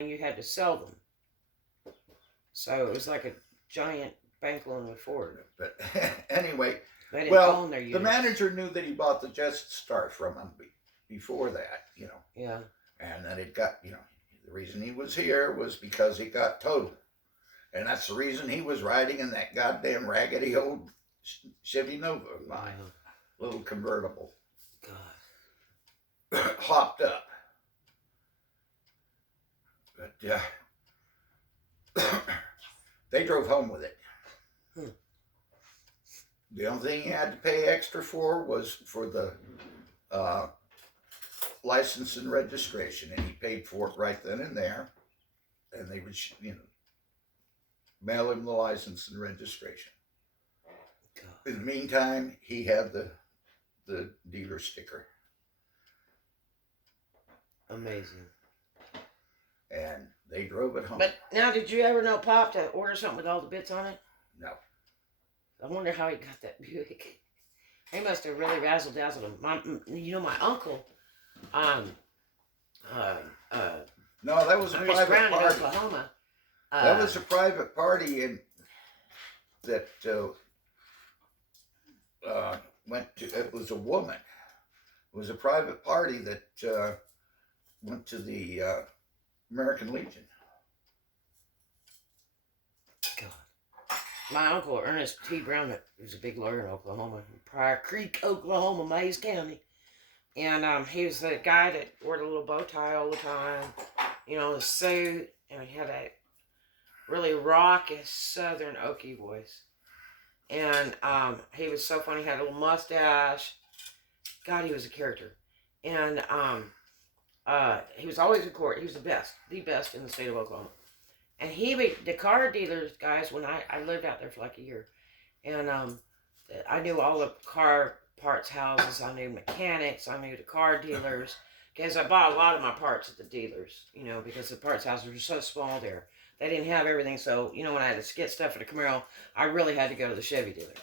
and you had to sell them. So it was like a giant bank loan with Ford. But anyway, They didn't own their the units. manager knew that he bought the Just Start from him before that, Yeah. and that it got, the reason he was here was because he got totaled. And that's the reason he was riding in that goddamn raggedy old Chevy Nova of mine. Little convertible. God. Hopped up. But they drove home with it. The only thing he had to pay extra for was for the license and registration, and he paid for it right then and there. And they would, mail him the license and registration. God. In the meantime, he had the dealer sticker. Amazing. And they drove it home. But now, did you ever know Pop to order something with all the bits on it? No. I wonder how he got that Buick. He must have really razzle dazzled him. My uncle. No, that was a private party. In Oklahoma. That was a private party, and that went to. It was a woman. It was a private party that went to the American Legion. God. My uncle, Ernest T. Brown, was a big lawyer in Oklahoma, Pryor Creek, Oklahoma, Mays County. And he was the guy that wore the little bow tie all the time, the suit, and he had that really raucous Southern Okie voice. And he was so funny. He had a little mustache. God, he was a character. And he was always in court. He was the best in the state of Oklahoma. And the car dealers, guys, when I lived out there for like a year, and I knew all the car parts houses, I knew mechanics, I knew the car dealers, because I bought a lot of my parts at the dealers, because the parts houses were so small there. They didn't have everything, so, when I had to get stuff for the Camaro, I really had to go to the Chevy dealer.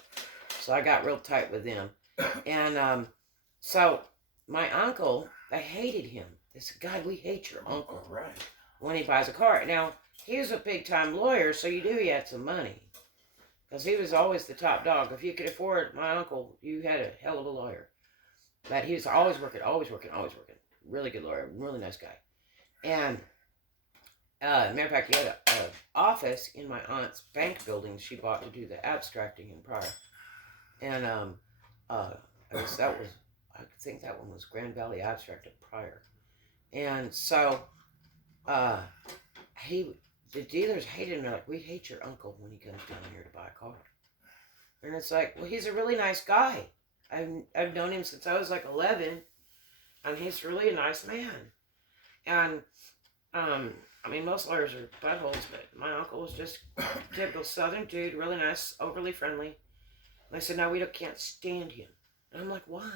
So I got real tight with them. And so my uncle, they hated him. They said, God, we hate your uncle. Oh, right. When he buys a car. Now, he was a big-time lawyer, so you knew he had some money. Because he was always the top dog. If you could afford my uncle, you had a hell of a lawyer. But he was always working. Really good lawyer, really nice guy. And, matter of fact, he had an office in my aunt's bank building she bought to do the abstracting in Pryor. And I think that one was Grand Valley Abstract at Pryor. And so, the dealers hated him. They're like, we hate your uncle when he comes down here to buy a car. And it's like, well, he's a really nice guy. I've known him since I was like 11, and he's really a nice man. And, most lawyers are buttholes, but my uncle was just a typical Southern dude, really nice, overly friendly. And they said, no, can't stand him. And I'm like, why?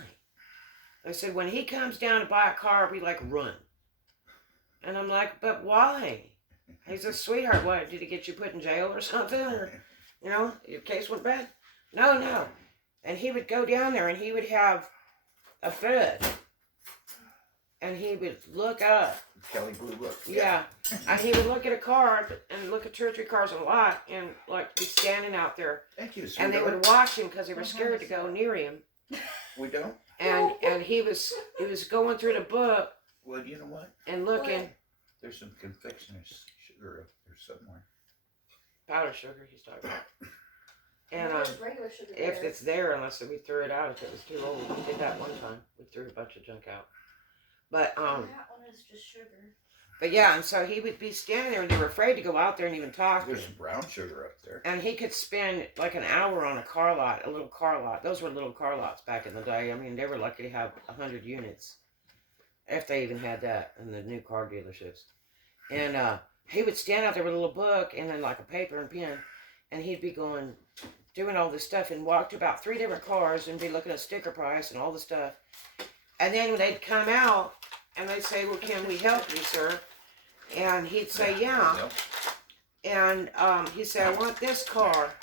They said, when he comes down to buy a car, we like run. And I'm like, but why? He's a sweetheart. What, did he get you put in jail or something? Or, your case went bad? No. And he would go down there and he would have a bed. And he would look up. Kelly Blue Book. Yeah. And he would look at a car and look at 2 or 3 cars a lot and like be standing out there. Thank you, sweetheart. And they would watch him because they were scared to go near him. We don't? And he was going through the book. Well, you know what? And looking. There's some confectioner's sugar up there somewhere. Powdered sugar, he's talking about. And regular sugar if it's there, unless we threw it out if it was too old. We did that one time. We threw a bunch of junk out. But that one is just sugar. But yeah, and so he would be standing there and they were afraid to go out there and even talk. There's some brown sugar up there. And he could spend like an hour on a car lot, a little car lot. Those were little car lots back in the day. They were lucky to have 100 units. If they even had that in the new car dealerships. And he would stand out there with a little book and then like a paper and pen. And he'd be doing all this stuff and walk to about 3 different cars and be looking at sticker price and all the stuff. And then they'd come out and they'd say, well, can we help you, sir? And he'd say, yeah. And he'd say, I want this car,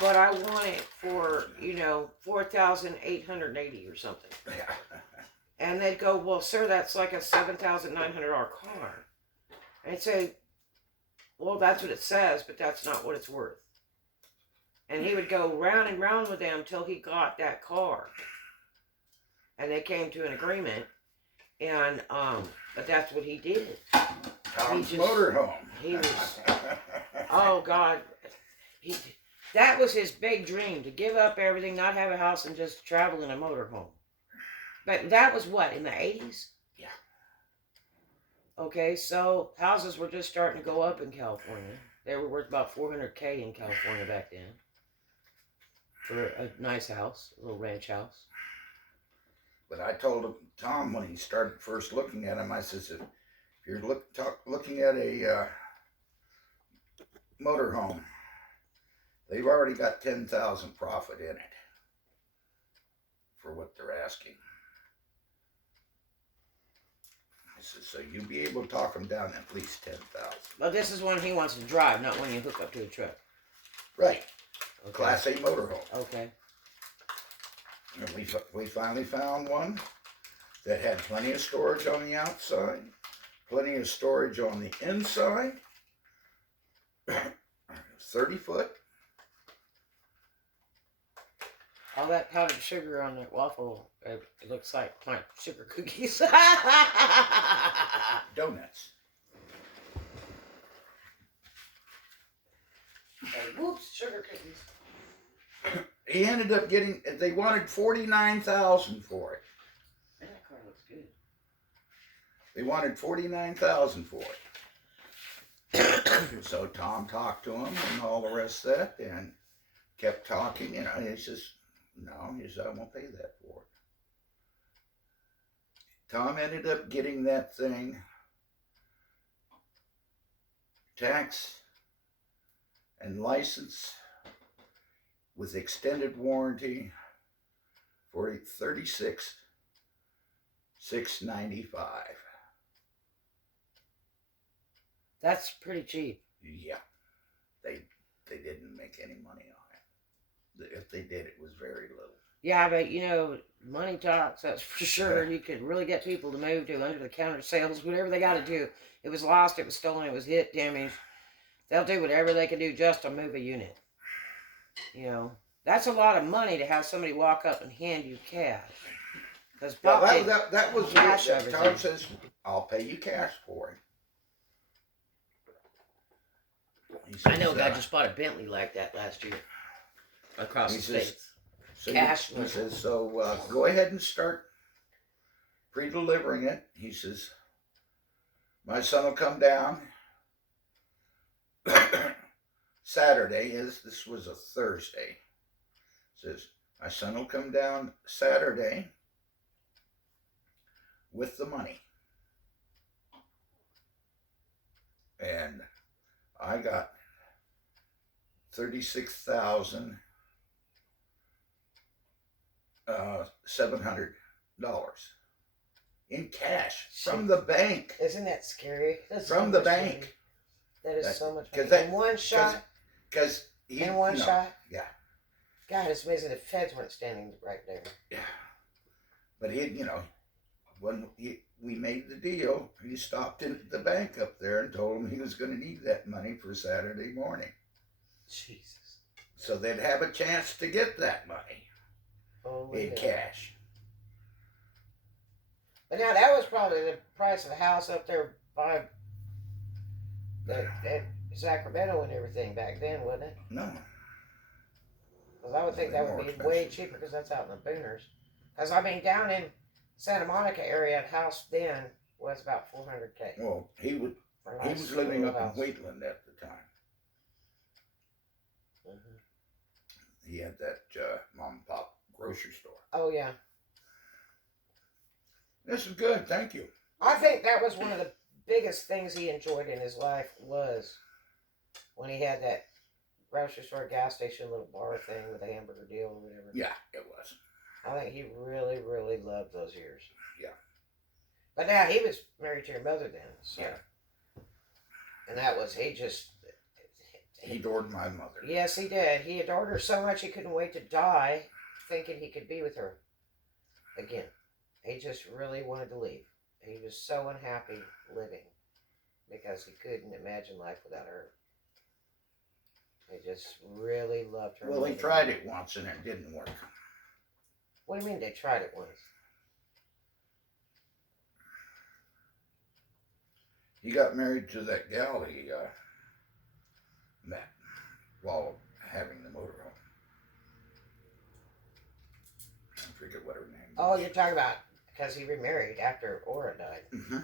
but I want it for, $4,880 or something. And they'd go, well, sir, that's like a $7,900 car. And I'd say, well, that's what it says, but that's not what it's worth. And he would go round and round with them till he got that car. And they came to an agreement. And, but that's what he did. Tom's He just- motorhome. He was, oh God. That was his big dream, to give up everything, not have a house, and just travel in a motorhome. But that was what, in the 80s? Yeah. Okay, so houses were just starting to go up in California. They were worth about $400K in California back then. For a nice house, a little ranch house. But I told him, Tom, when he started first looking at him, I says, if you're looking at a motorhome, they've already got 10,000 profit in it for what they're asking. I said, so you'll be able to talk them down at least 10,000. But this is one he wants to drive, not one you hook up to a truck. Right. Okay. Class A motorhome. Okay. And we finally found one that had plenty of storage on the outside, plenty of storage on the inside, 30 foot. All that powdered sugar on that waffle, it looks like sugar cookies. Donuts. Whoops, sugar cookies. He ended up getting, they wanted 49,000 for it. Man, that car looks good. They wanted 49,000 for it. So Tom talked to him and all the rest of that, and kept talking. You know, he says, no, he said, I won't pay that for it. Tom ended up getting that thing tax and license with extended warranty for $36,695. That's pretty cheap. Yeah, they didn't make any money on it. If they did, it was very little. Yeah, but you know, money talks, that's for sure. You could really get people to move to under the counter sales, whatever they got to do. It was lost, it was stolen, it was hit, damaged. They'll do whatever they can do just to move a unit. You know, that's a lot of money to have somebody walk up and hand you cash. Because That was cash it. everything. Tom says, I'll pay you cash for it. He I know a says, guy just bought a Bentley like that last year across He the says- states. so cash he money. says, so go ahead and start pre-delivering it. He says, my son will come down Saturday. This was a Thursday. Says, my son will come down Saturday with the money. And I got $36,700 in cash from the bank. Isn't that scary? That's From so the much bank. money. That is so much 'cause money. that- In one shot? Because In one shot? Yeah. God, it's amazing the feds weren't standing right there. Yeah. But when we made the deal, he stopped in at the bank up there and told him he was going to need that money for Saturday morning. Jesus. So they'd have a chance to get that money Holy in hell. cash. But now that was probably the price of a house up there by that Sacramento and everything back then, wasn't it? No. Because I would think that would be More way expensive. cheaper because that's out in the booners. Because I mean, down in Santa Monica area, a house then was about $400K. Well, he for a nice was living little up house. in Wheatland at the time. Mhm. He had that mom and pop grocery store. Oh yeah, This is good, thank you. I think that was one of the biggest things he enjoyed in his life was when he had that grocery store, gas station, little bar thing with a hamburger deal or whatever. Yeah, it was. I think he really, really loved those years. Yeah. But now he was married to your mother then, so. Yeah. And that was, he He adored my mother. yes, he did. He adored her so much he couldn't wait to die, thinking he could be with her again. He just really wanted to leave. He was so unhappy living. because he couldn't imagine life without her. He just really loved her. Well, they tried it once and it didn't work. What do you mean they tried it once? He got married to that gal he met while having the motorhome. I forget what her name Oh, was. you're talking about because he remarried after Aura died. Mm-hmm.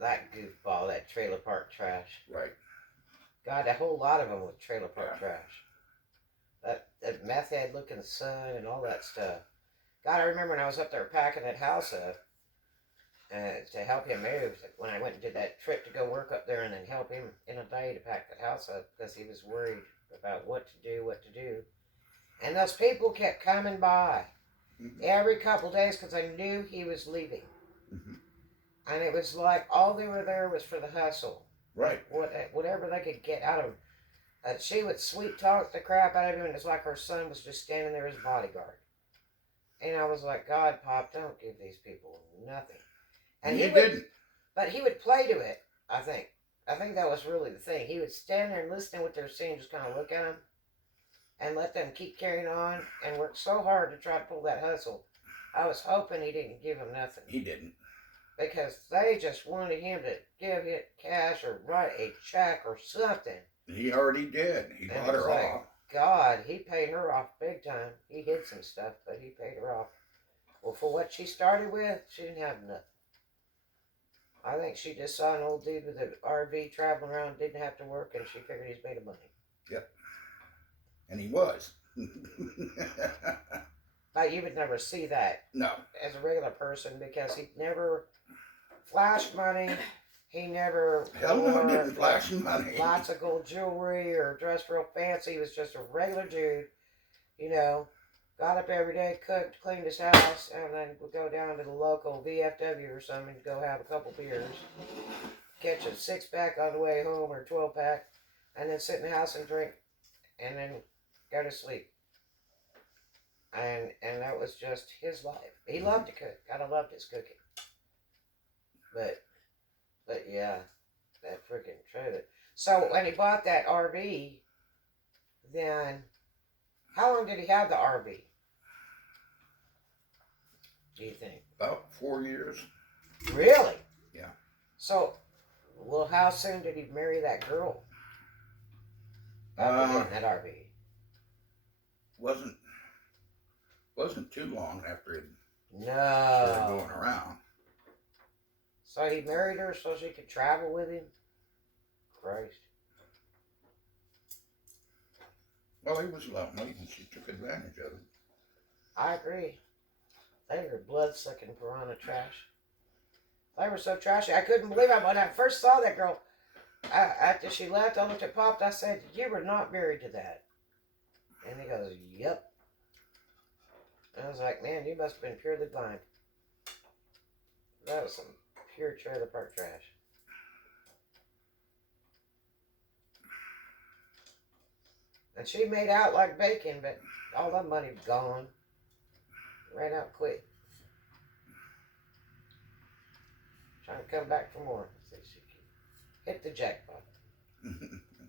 That goofball, that trailer park trash. Right. God, a whole lot of them with trailer park Yeah. trash. That meth head looking son and all that stuff. God, I remember when I was up there packing that house up to help him move. When I went and did that trip to go work up there and then help him in a day to pack that house up because he was worried about what to do. And those people kept coming by every couple days because I knew he was leaving. Mm-hmm. And it was like all they were there was for the hustle. Right. Whatever they could get out of him. She would sweet talk the crap out of him, and it's like her son was just standing there as bodyguard. And I was like, God, Pop, don't give these people nothing. And he didn't. But he would play to it, I think. I think that was really the thing. He would stand there and listen to what they're saying, just kind of look at them, and let them keep carrying on, and work so hard to try to pull that hustle. I was hoping he didn't give them nothing. He didn't. Because they just wanted him to give it cash or write a check or something. He already did. He And bought it was her like, off. God, he paid her off big time. He hid some stuff, but he paid her off. Well, for what she started with, she didn't have nothing. I think she just saw an old dude with an RV traveling around, didn't have to work, and she figured he's made of money. Yep. And he was. But you would never see that No. as a regular person because he never flashed money. He never Hell no, wore didn't flash money. lots of gold jewelry or dressed real fancy. He was just a regular dude, you know. Got up every day, cooked, cleaned his house, and then would go down to the local VFW or something to go have a couple beers. Catch a 6-pack on the way home or 12-pack, and then sit in the house and drink, and then go to sleep. And that was just his life. He loved to cook. Gotta loved his cooking. But yeah, that freaking trailer. So when he bought that RV, then how long did he have the RV? Do you think? About 4 years. Really? Yeah. So, well, how soon did he marry that girl? After getting that RV. Wasn't too long after it started No. going around. So he married her so she could travel with him? Christ. Well, he was lonely and she took advantage of it. I agree. They were blood-sucking piranha trash. They were so trashy. I couldn't believe it. When I first saw that girl, after she left, I looked at Pop. I said, "You were not married to that." And he goes, "Yep." And I was like, "Man, you must have been purely blind." That was some pure trailer park trash. And she made out like bacon, but all that money was gone. Ran out quick. Trying to come back for more. See if she can hit the jackpot.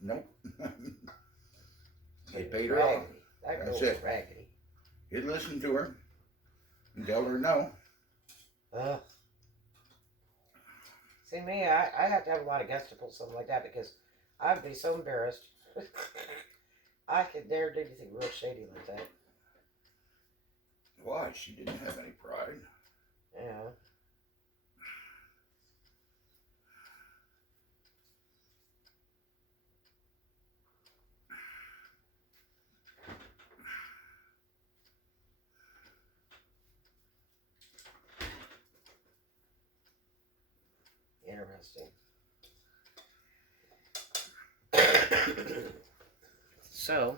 Nope. So He paid her off. raggedy. That girl That's was it. raggedy. He'd listen to her and tell her no. Ugh. See me, I have to have a lot of guts to pull something like that because I'd be so embarrassed. I could never do anything real shady like that. Why? She didn't have any pride. Yeah. Interesting. So,